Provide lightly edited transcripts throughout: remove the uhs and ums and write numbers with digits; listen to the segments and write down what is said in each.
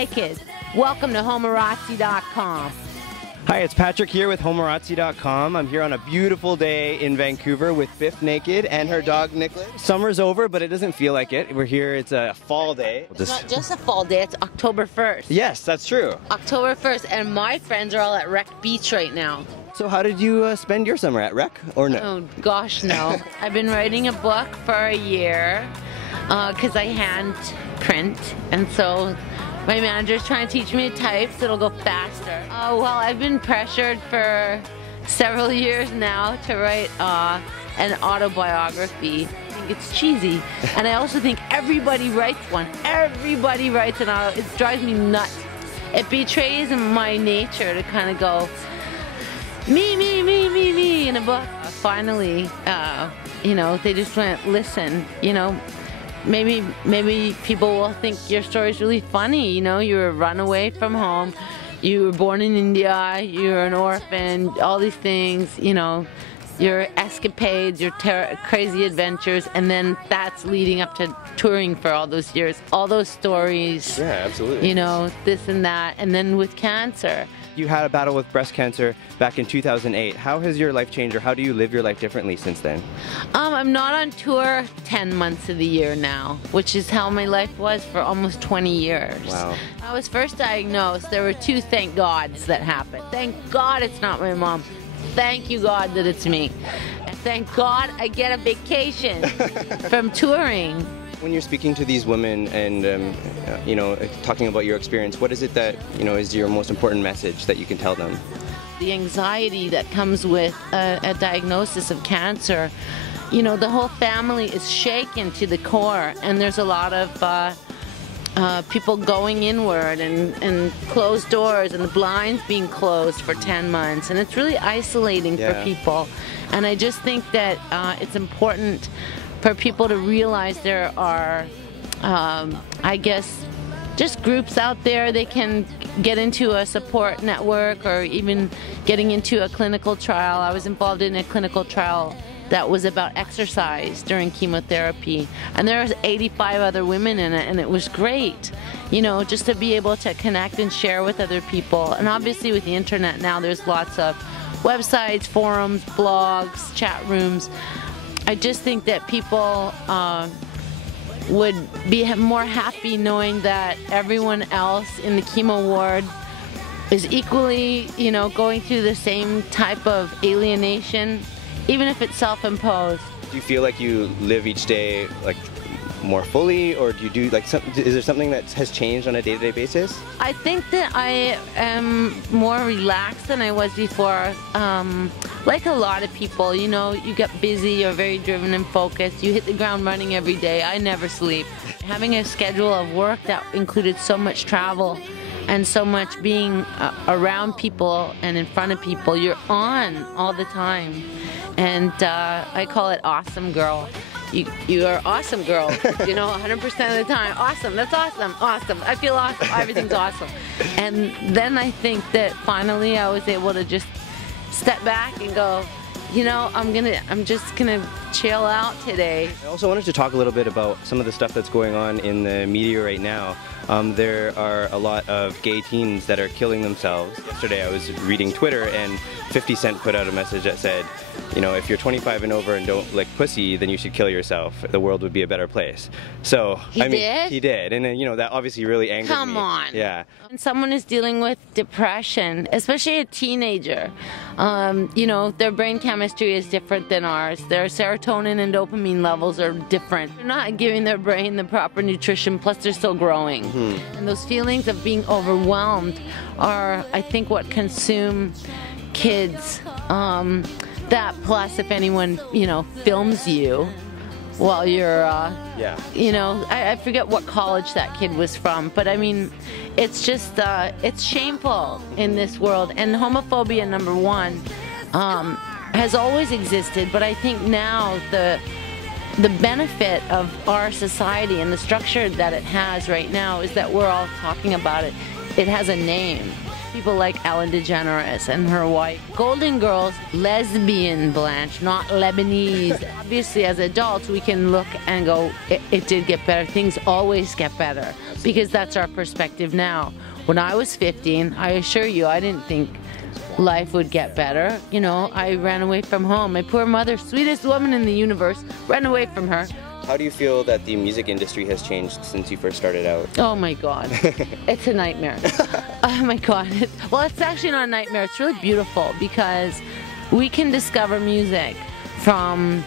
Naked. Welcome to Homorazzi.com. Hi, it's Patrick here with Homorazzi.com. I'm here on a beautiful day in Vancouver with Bif Naked and her dog Nicholas. Summer's over, but it doesn't feel like it. We're here, it's a fall day. It's not just a fall day, it's October 1st. Yes, that's true. October 1st, and my friends are all at Wreck Beach right now. So how did you spend your summer, at Rec or no? Oh gosh, no. I've been writing a book for a year because I hand print, and so my manager's trying to teach me to type so it'll go faster. Well, I've been pressured for several years now to write an autobiography. I think it's cheesy, and I also think everybody writes one. Everybody writes an auto. It drives me nuts. It betrays my nature to kind of go, me in a book. Finally, you know, they just went, listen, you know, maybe people will think your story's really funny. You know, you were run away from home, you were born in India, you're an orphan, all these things, you know, your escapades, your crazy adventures, and then that's leading up to touring for all those years, all those stories. Yeah, absolutely. You know, this and that, and then with cancer. You had a battle with breast cancer back in 2008. How has your life changed, or how do you live your life differently since then? I'm not on tour 10 months of the year now, which is how my life was for almost 20 years. Wow. I was first diagnosed. There were two thank gods that happened. Thank God it's not my mom. Thank you, God, that it's me. And thank God I get a vacation from touring. When you're speaking to these women and, you know, talking about your experience, what is it that, you know, is your most important message that you can tell them? The anxiety that comes with a diagnosis of cancer, you know, the whole family is shaken to the core, and there's a lot of people going inward and closed doors and the blinds being closed for 10 months, and it's really isolating for people. And I just think that it's important for people to realize there are, I guess, just groups out there they can get into a support network, or even getting into a clinical trial. I was involved in a clinical trial that was about exercise during chemotherapy, and there was 85 other women in it, and it was great, you know, just to be able to connect and share with other people. And obviously with the internet now, there's lots of websites, forums, blogs, chat rooms. I just think that people would be more happy knowing that everyone else in the chemo ward is equally, you know, going through the same type of alienation, even if it's self-imposed. Do you feel like you live each day like more fully, or do you do like is there something that has changed on a day-to-day basis? I think that I am more relaxed than I was before. Like a lot of people, you know, you get busy, you're very driven and focused, you hit the ground running every day. I never sleep. Having a schedule of work that included so much travel and so much being around people and in front of people, you're on all the time. And I call it awesome girl. You are awesome girl, you know, 100% of the time. Awesome, that's awesome, awesome. I feel awesome, everything's awesome. And then I think that finally I was able to just step back and go, you know, I'm just gonna chill out today. I also wanted to talk a little bit about some of the stuff that's going on in the media right now. There are a lot of gay teens that are killing themselves. Yesterday I was reading Twitter, and 50 Cent put out a message that said, you know, if you're 25 and over and don't lick pussy, then you should kill yourself. The world would be a better place. So, He did, and you know, that obviously really angered me. Come on. Yeah. When someone is dealing with depression, especially a teenager, you know, their brain chemistry is different than ours. Their serotonin and dopamine levels are different. They're not giving their brain the proper nutrition, plus they're still growing. And those feelings of being overwhelmed are, I think, what consume kids. That plus, if anyone, you know, films you while you're, you know, I forget what college that kid was from, but I mean, it's just, it's shameful in this world. And homophobia, number one, has always existed, but I think now the benefit of our society and the structure that it has right now is that we're all talking about it. It has a name. People like Ellen DeGeneres and her wife. Golden Girls, lesbian Blanche, not Lebanese. Obviously, as adults, we can look and go, it did get better. Things always get better, because that's our perspective now. When I was 15, I assure you, I didn't think life would get better. You know, I ran away from home. My poor mother, sweetest woman in the universe, ran away from her. How do you feel that the music industry has changed since you first started out? Oh my God, it's a nightmare. Oh my God. Well, it's actually not a nightmare. It's really beautiful, because we can discover music from,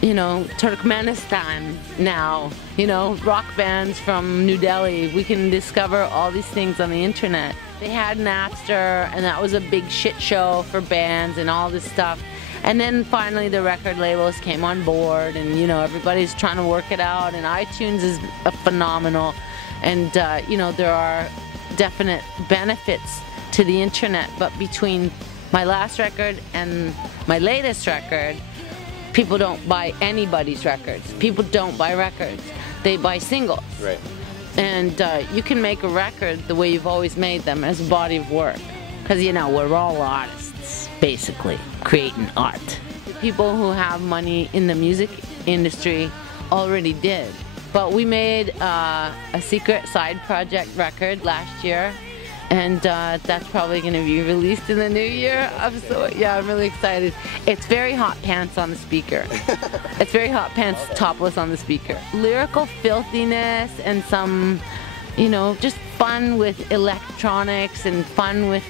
you know, Turkmenistan now, you know, rock bands from New Delhi. We can discover all these things on the internet. They had Napster, and that was a big shit show for bands and all this stuff. And then finally the record labels came on board, and you know, everybody's trying to work it out, and iTunes is phenomenal. And you know, there are definite benefits to the internet, but between my last record and my latest record, people don't buy anybody's records. People don't buy records. They buy singles. Right. And you can make a record the way you've always made them, as a body of work. Because, you know, we're all artists, basically, creating art. People who have money in the music industry already did. But we made a secret side project record last year, and that's probably going to be released in the new year. I'm really excited. It's very hot pants on the speaker. It's very hot pants topless on the speaker. Lyrical filthiness and some, you know, just fun with electronics and fun with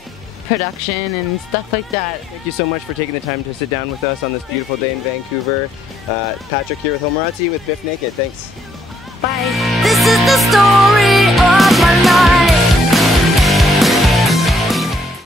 production and stuff like that. Thank you so much for taking the time to sit down with us on this beautiful day in Vancouver. Patrick here with Homorazzi with Bif Naked. Thanks. Bye. This is the story of my life.